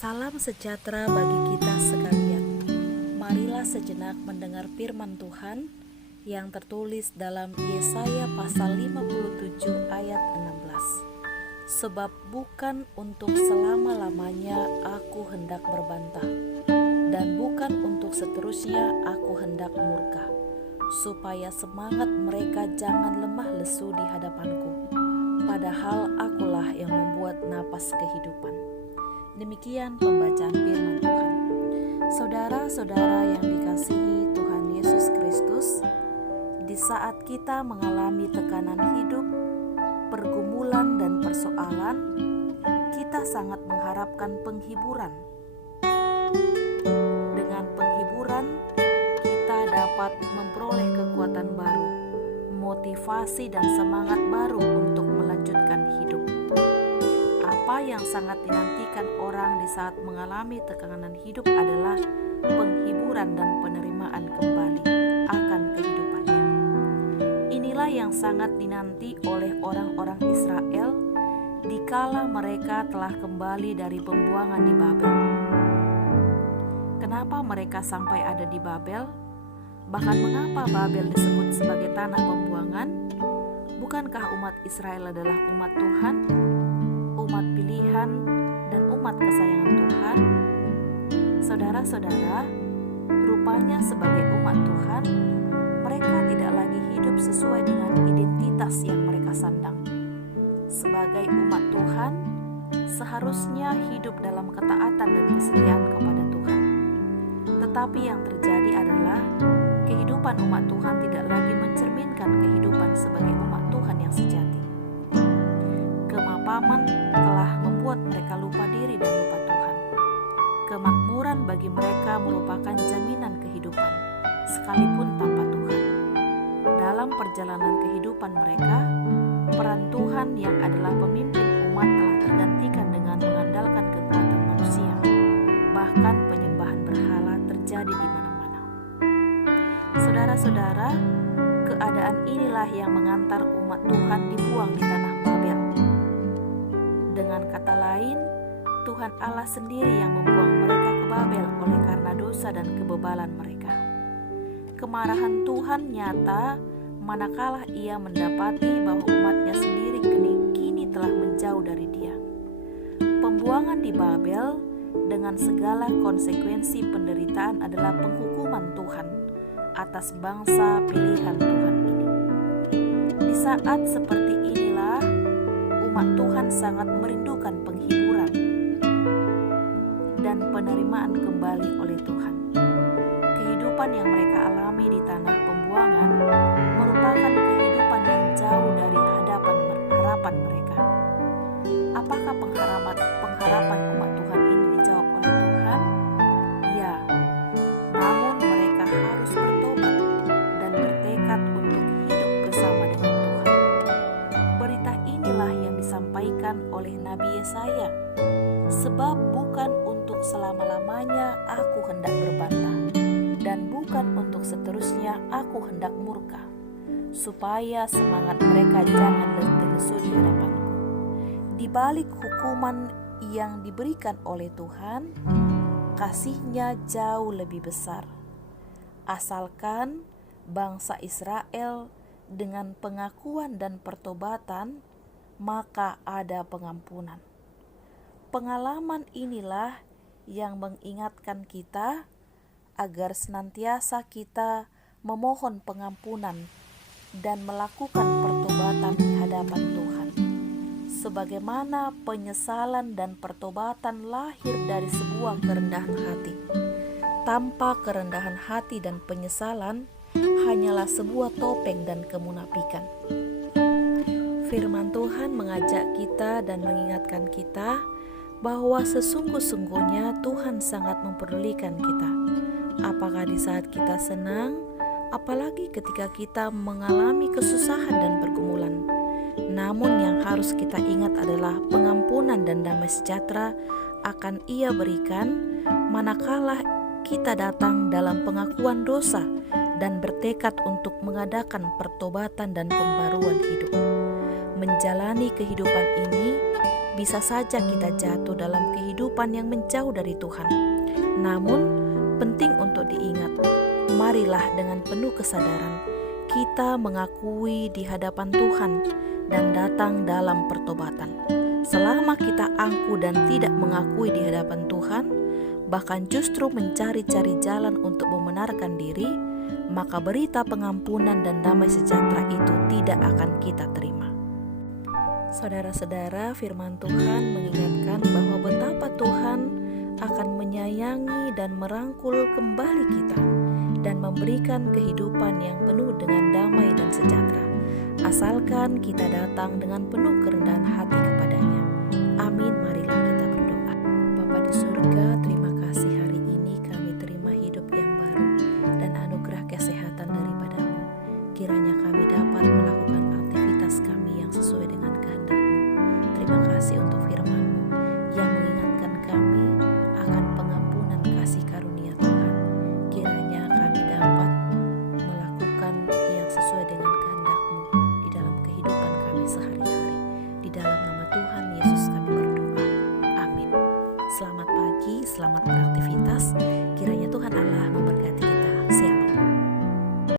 Salam sejahtera bagi kita sekalian. Marilah sejenak mendengar firman Tuhan yang tertulis dalam Yesaya pasal 57 ayat 16. Sebab bukan untuk selama-lamanya aku hendak berbantah, dan bukan untuk seterusnya aku hendak murka, supaya semangat mereka jangan lemah lesu di hadapanku, padahal akulah yang membuat napas kehidupan. Demikian pembacaan firman Tuhan. Saudara-saudara yang dikasihi Tuhan Yesus Kristus, di saat kita mengalami tekanan hidup, pergumulan dan persoalan, kita sangat mengharapkan penghiburan. Dengan penghiburan, kita dapat memperoleh kekuatan baru, motivasi dan semangat baru untuk melanjutkan hidup. Apa yang sangat dinantikan orang di saat mengalami tekanan hidup adalah penghiburan dan penerimaan kembali akan kehidupannya. Inilah yang sangat dinanti oleh orang-orang Israel dikala mereka telah kembali dari pembuangan di Babel. Kenapa mereka sampai ada di Babel? Bahkan mengapa Babel disebut sebagai tanah pembuangan? Bukankah umat Israel adalah umat Tuhan, umat pilihan, dan umat kesayangan Tuhan? Saudara-saudara, rupanya sebagai umat Tuhan, mereka tidak lagi hidup sesuai dengan identitas yang mereka sandang. Sebagai umat Tuhan, seharusnya hidup dalam ketaatan dan kesetiaan kepada Tuhan. Tetapi yang terjadi adalah kehidupan umat Tuhan tidak lagi mencerminkan kehidupan sebagai umat Tuhan yang sejati. Kemapaman telah membuat mereka lupa diri dan lupa Tuhan. Kemakmuran bagi mereka merupakan jaminan kehidupan, sekalipun tanpa Tuhan. Dalam perjalanan kehidupan mereka, peran Tuhan yang adalah pemimpin umat telah tergantikan dengan mengandalkan kekuatan manusia. Bahkan penyembahan berhala terjadi di mana-mana. Saudara-saudara, keadaan inilah yang mengantar umat Tuhan dibuang di tanah Babel. Dengan kata lain, Tuhan Allah sendiri yang membuang mereka ke Babel oleh karena dosa dan kebebalan mereka. Kemarahan Tuhan nyata manakala ia mendapati bahwa umatnya sendiri kini telah menjauh dari Dia. Pembuangan di Babel dengan segala konsekuensi penderitaan adalah penghukuman Tuhan atas bangsa pilihan Tuhan ini. Di saat seperti inilah umat Tuhan sangat merindukan penghiburan dan penerimaan kembali oleh Tuhan. Kehidupan yang mereka alami di tanah pembuangan merupakan kehidupan yang jauh dari harapan mereka. Apakah pengharapan umat Tuhan ini dijawab oleh Tuhan? Ya, namun mereka harus bertobat dan bertekad untuk hidup bersama dengan Tuhan. Berita inilah yang disampaikan oleh Nabi Yesaya. Sebab bukan untuk selama-lamanya aku hendak berbantah, dan bukan untuk seterusnya aku hendak murka, supaya semangat mereka jangan lesu di hadapanku. Di balik hukuman yang diberikan oleh Tuhan, kasih-Nya jauh lebih besar. Asalkan bangsa Israel dengan pengakuan dan pertobatan, maka ada pengampunan. Pengalaman inilah yang mengingatkan kita agar senantiasa kita memohon pengampunan dan melakukan pertobatan di hadapan Tuhan. Sebagaimana penyesalan dan pertobatan lahir dari sebuah kerendahan hati. Tanpa kerendahan hati dan penyesalan, hanyalah sebuah topeng dan kemunafikan. Firman Tuhan mengajak kita dan mengingatkan kita bahwa sesungguh-sungguhnya Tuhan sangat mempedulikan kita. Apakah di saat kita senang, apalagi ketika kita mengalami kesusahan dan pergumulan. Namun yang harus kita ingat adalah pengampunan dan damai sejahtera akan Ia berikan manakala kita datang dalam pengakuan dosa dan bertekad untuk mengadakan pertobatan dan pembaruan hidup. Menjalani kehidupan ini bisa saja kita jatuh dalam kehidupan kehidupan yang menjauh dari Tuhan. Namun, penting untuk diingat, marilah dengan penuh kesadaran kita mengakui di hadapan Tuhan dan datang dalam pertobatan. Selama kita angkuh dan tidak mengakui di hadapan Tuhan, bahkan justru mencari-cari jalan untuk membenarkan diri, maka berita pengampunan dan damai sejahtera itu tidak akan kita terima. Saudara-saudara, firman Tuhan mengingatkan bahwa betapa Tuhan akan menyayangi dan merangkul kembali kita dan memberikan kehidupan yang penuh dengan damai dan sejahtera, asalkan kita datang dengan penuh kerendahan hati kepadanya. Amin. Marilah kita berdoa. Bapa di surga, terima kasih hari ini kami terima hidup yang baru dan anugerah kesehatan daripadamu. Kiranya kami dapat melakukan aktivitas kami yang sesuai dengan kehendak-Mu. Terima kasih untuk firman-Mu yang mengingatkan kami akan pengampunan kasih karunia Tuhan. Kiranya kami dapat melakukan yang sesuai dengan kehendak-Mu di dalam kehidupan kami sehari-hari. Di dalam nama Tuhan Yesus kami berdoa. Amin. Selamat pagi, selamat beraktivitas. Kiranya Tuhan Allah memberkati.